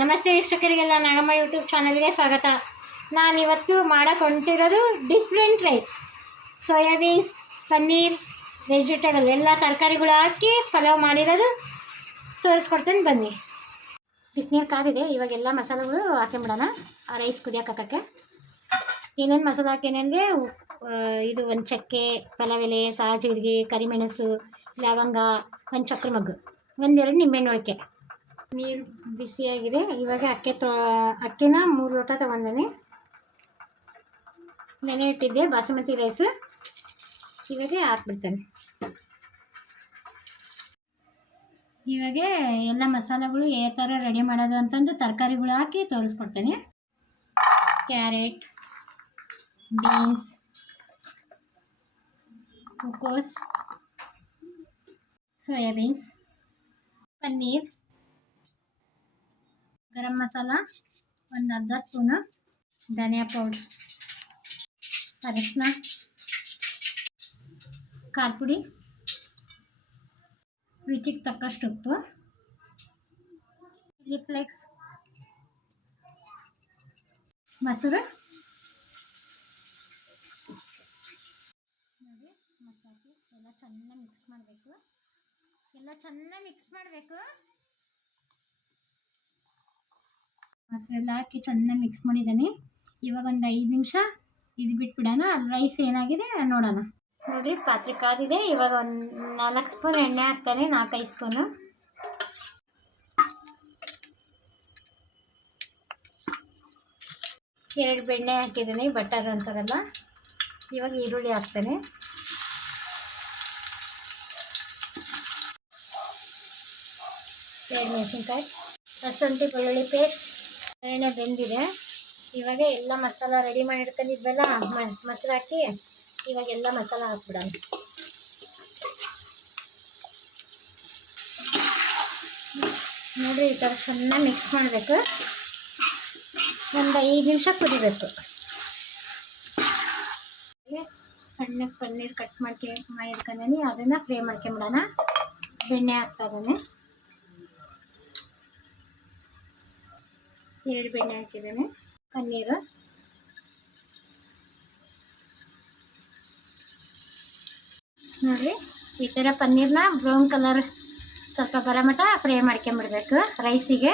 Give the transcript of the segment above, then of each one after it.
ನಮಸ್ತೆ ವೀಕ್ಷಕರಿಗೆಲ್ಲ ನಾಗಮ್ಮ ಯೂಟ್ಯೂಬ್ ಚಾನಲ್ಗೆ ಸ್ವಾಗತ. ನಾನಿವತ್ತು ಮಾಡೋಕ್ಕೆ ಹೊಂಟಿರೋದು different rice. Soybeans, paneer, vegetable ಎಲ್ಲ ತರಕಾರಿಗಳು ಹಾಕಿ ಪಲಾವ್ ಮಾಡಿರೋದು ತೋರಿಸ್ಕೊಡ್ತೇನೆ ಬನ್ನಿ. ಬಿಸಿನೀರು ಕಾದಿದೆ, ಇವಾಗೆಲ್ಲ ಮಸಾಲೆಗಳು ಹಾಕೊಂಬಿಡೋಣ. ಆ ರೈಸ್ ಕುದಿಯೋಕೆ ಹಾಕೋಕ್ಕೆ ಏನೇನು ಮಸಾಲೆ ಹಾಕೇನೆ ಅಂದರೆ ಇದು ಒಂದು ಚಕ್ಕೆ, ಪಲಾವ್ ಎಲೆ, ಸಾಜೀರಿಗೆ, ಕರಿಮೆಣಸು, ಲವಂಗ, ಒಂದು ಚಕ್ರ ಮಗ್ಗು, ಒಂದೆರಡು ನಿಂಬೆಹಣ್ಣು ಒಳಕೆ. ನೀರು ಬಿಸಿಯಾಗಿದೆ. ಇವಾಗ ಅಕ್ಕಿನ 3 ಲೋಟ ತೊಗೊಂಡೇನೆ. ನೆನೆ ಇಟ್ಟಿದ್ದೆ ಬಾಸುಮತಿ ರೈಸು. ಇವಾಗ ಹಾಕ್ಬಿಡ್ತೇನೆ. ಇವಾಗ ಎಲ್ಲ ಮಸಾಲೆಗಳು ಯಾವ ಥರ ರೆಡಿ ಮಾಡೋದು ಅಂತಂದು ತರಕಾರಿಗಳು ಹಾಕಿ ತೋರಿಸ್ಕೊಡ್ತೇನೆ. ಕ್ಯಾರೆಟ್, ಬೀನ್ಸ್, ಹೂಕೋಸ್, ಸೋಯಾಬೀನ್ಸ್, ಪನ್ನೀರ್, ಗರಂ ಮಸಾಲ ಒಂದು ಅರ್ಧ ಸ್ಪೂನು, ಧನಿಯಾ ಪೌಡ್ರ್, ಅರಿಶಿನ, ಖಾರ ಪುಡಿ, ರುಚಿಗೆ ತಕ್ಕಷ್ಟು ಉಪ್ಪು, ಚಿಲ್ಲಿ ಫ್ಲೇಕ್ಸ್, ಮೊಸರು. ನೋಡಿ ಮಸಾಲೆ ಎಲ್ಲ ಚೆನ್ನಾಗಿ ಮಿಕ್ಸ್ ಮಾಡಬೇಕು. ಮೊಸರೆಲ್ಲ ಹಾಕಿ ಚೆನ್ನಾಗಿ ಮಿಕ್ಸ್ ಮಾಡಿದ್ದಾನೆ. ಇವಾಗ ಒಂದು 5 ನಿಮಿಷ ಇದು ಬಿಟ್ಬಿಡೋಣ. ಅಲ್ಲಿ ರೈಸ್ ಏನಾಗಿದೆ ನೋಡೋಣ. ನೋಡಿ ಪಾತ್ರೆ ಕಾದಿದೆ. ಇವಾಗ ಒಂದು 4 ಸ್ಪೂನ್ ಎಣ್ಣೆ ಹಾಕ್ತಾನೆ, 4-5 ಸ್ಪೂನು. ಎರಡು ಬೆಣ್ಣೆ ಹಾಕಿದ್ದೀನಿ, ಬಟರ್ ಅಂತಾರಲ್ಲ. ಇವಾಗ ಈರುಳ್ಳಿ ಹಾಕ್ತಾನೆ. ಎರಡು ಮೆಣಸಿನ್ಕಾಯಿ, ಶುಂಠಿ ಬೆಳ್ಳುಳ್ಳಿ ಪೇಸ್ಟ್. ಎಣ್ಣೆ ಬೆಂದಿದೆ. ಇವಾಗ ಎಲ್ಲ ಮಸಾಲ ರೆಡಿ ಮಾಡಿ ಇಟ್ಕೊಂಡಿದ್ವಲ್ಲ, ಮೊಸರು ಹಾಕಿ ಇವಾಗ ಎಲ್ಲ ಮಸಾಲ ಹಾಕ್ಬಿಡೋಣ. ನೋಡಿ ಈ ಥರ ಚೆನ್ನಾಗಿ ಮಿಕ್ಸ್ ಮಾಡಬೇಕು. ಒಂದು 5 ನಿಮಿಷ ಕುದಿಬೇಕು. ಸಣ್ಣ ಪನ್ನೀರ್ ಕಟ್ ಮಾಡಿಟ್ಕೊಂಡೀನಿ, ಅದನ್ನು ಫ್ರೈ ಮಾಡ್ಕೊಂಬಿಡೋಣ. ಬೆಣ್ಣೆ ಹಾಕ್ತಾ ಇದ್ದಾನೆ. 2 ಬೆಣ್ಣೆ ಹಾಕಿದ್ದಾನೆ. ಪನ್ನೀರು ನೋಡಿರಿ, ಈ ಥರ ಪನ್ನೀರ್ನ ಬ್ರೌನ್ ಕಲರ್ ಸ್ವಲ್ಪ ಬರೋ ಮಟ್ಟ ಫ್ರೈ ಮಾಡ್ಕೊಂಬಿಡ್ಬೇಕು ರೈಸಿಗೆ.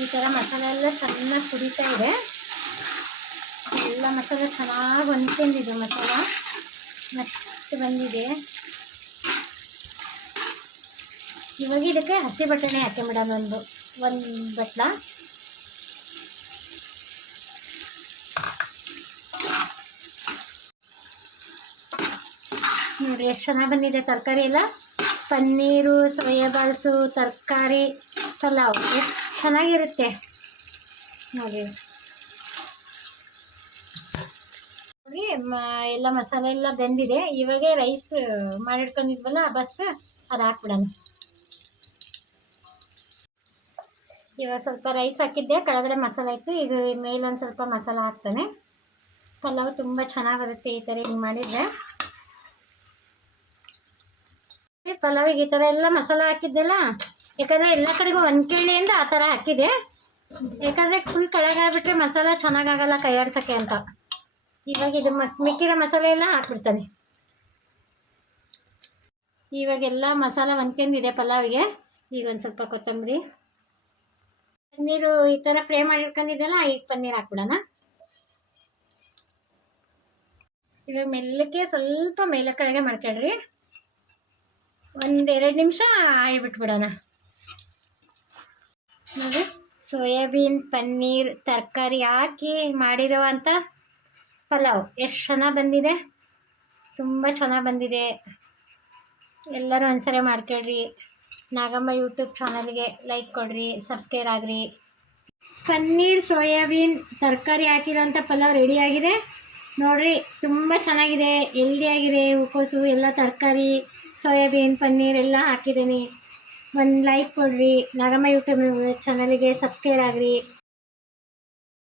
ಈ ಥರ ಮಸಾಲೆ ಎಲ್ಲ ಚೆನ್ನಾಗಿ ಕುದೀತಾ ಇದೆ. ಎಲ್ಲ ಮಸಾಲೆ ಚೆನ್ನಾಗಿ ಹೊಂದ್ಕೊಂಡಿದೆ. ಮಸಾಲ ಮಸ್ತ್ ಬಂದಿದೆ. ಇವಾಗ ಇದಕ್ಕೆ ಹಸಿ ಬಟಾಣಿ ಹಾಕೊಂಬಿಡೋಣ. ಒಂದು ಬಟ್ಲ. ನೋಡಿರಿ ಎಷ್ಟು ಚೆನ್ನಾಗಿ ಬಂದಿದೆ ತರಕಾರಿ ಎಲ್ಲ. ಪನ್ನೀರು, ಸೋಯಾಬಾಲ್ಸು, ತರಕಾರಿ ಪಲಾವ್ ಎಷ್ಟು ಚೆನ್ನಾಗಿರುತ್ತೆ ನೋಡಿ. ನೋಡಿ ಎಲ್ಲ ಮಸಾಲೆ ಎಲ್ಲ ಬೆಂದಿದೆ. ಇವಾಗ ರೈಸ್ ಮಾಡಿಟ್ಕೊಂಡಿದ್ವಲ್ಲ ಬಸ್, ಅದು ಹಾಕ್ಬಿಡೋಣ. ಇವಾಗ ಸ್ವಲ್ಪ ರೈಸ್ ಹಾಕಿದ್ದೆ, ಕೆಳಗಡೆ ಮಸಾಲೆ ಇತ್ತು. ಇದು ಮೇಲೊಂದು ಸ್ವಲ್ಪ ಮಸಾಲ ಹಾಕ್ತಾನೆ. ಪಲಾವ್ ತುಂಬ ಚೆನ್ನಾಗಿ ಬರುತ್ತೆ ಈ ಥರ ಹಿಂಗೆ ಮಾಡಿದರೆ. ಪಲಾವಿಗೆ ಈ ಥರ ಎಲ್ಲ ಮಸಾಲ ಹಾಕಿದ್ದೆಲ್ಲ, ಯಾಕಂದರೆ ಎಲ್ಲ ಕಡೆಗೂ ಹೊಂದ್ಕೊಳ್ಳಿಯಿಂದ ಆ ಥರ ಹಾಕಿದೆ. ಯಾಕಂದರೆ ಫುಲ್ ಕೆಳಗಾಗ್ಬಿಟ್ರೆ ಮಸಾಲ ಚೆನ್ನಾಗಾಗಲ್ಲ ಕೈಯಾಡ್ಸೋಕ್ಕೆ ಅಂತ. ಇವಾಗ ಇದು ಮಿಕ್ಕಿರೋ ಮಸಾಲೆ ಎಲ್ಲ ಹಾಕ್ಬಿಡ್ತಾನೆ. ಇವಾಗೆಲ್ಲ ಮಸಾಲ ಹೊಂದ್ಕೊಂಡಿದೆ ಪಲಾವಿಗೆ. ಈಗ ಒಂದು ಸ್ವಲ್ಪ ಕೊತ್ತಂಬರಿ, ಪನ್ನೀರು ಈ ಥರ ಫ್ರೈ ಮಾಡಿಟ್ಕೊಂಡಿದ್ದೆಲ್ಲ, ಈಗ ಪನ್ನೀರ್ ಹಾಕ್ಬಿಡೋಣ. ಇವಾಗ ಮೆಲ್ಲಕ್ಕೆ ಸ್ವಲ್ಪ ಮೇಲೆ ಕೆಳಗೆ ಮಾಡ್ಕೊಳ್ರಿ. 1-2 ನಿಮಿಷ ಬಿಟ್ಬಿಡೋಣ. ನೋಡಿ ಸೋಯಾಬೀನ್, ಪನ್ನೀರ್, ತರಕಾರಿ ಹಾಕಿ ಮಾಡಿರೋ ಅಂಥ ಪಲಾವ್ ಎಷ್ಟು ಚೆನ್ನಾಗಿ ಬಂದಿದೆ. ತುಂಬ ಚೆನ್ನಾಗಿ ಬಂದಿದೆ. ಎಲ್ಲರೂ ಒಂದ್ಸರಿ ಮಾಡ್ಕೊಳ್ರಿ. ನಾಗಮ್ಮ ಯೂಟ್ಯೂಬ್ ಚಾನಲ್ಗೆ ಲೈಕ್ ಕೊಡ್ರಿ, ಸಬ್ಸ್ಕ್ರೈಬ್ ಆಗ್ರಿ. ಪನ್ನೀರ್, ಸೋಯಾಬೀನ್, ತರಕಾರಿ ಹಾಕಿರೋಂಥ ಪಲಾವ್ ರೆಡಿಯಾಗಿದೆ ನೋಡಿರಿ. ತುಂಬ ಚೆನ್ನಾಗಿದೆ, ಹೆಲ್ದಿಯಾಗಿದೆ. ಹೂಕೋಸು ಎಲ್ಲ ತರಕಾರಿ, ಸೋಯಾಬೀನ್, ಪನ್ನೀರ್ ಎಲ್ಲ ಹಾಕಿದ್ದೀನಿ. ಒಂದು ಲೈಕ್ ಕೊಡ್ರಿ. ನಾಗಮ್ಮ ಯೂಟ್ಯೂಬ್ ಚಾನಲ್ಗೆ ಸಬ್ಸ್ಕ್ರೈಬ್ ಆಗ್ರಿ.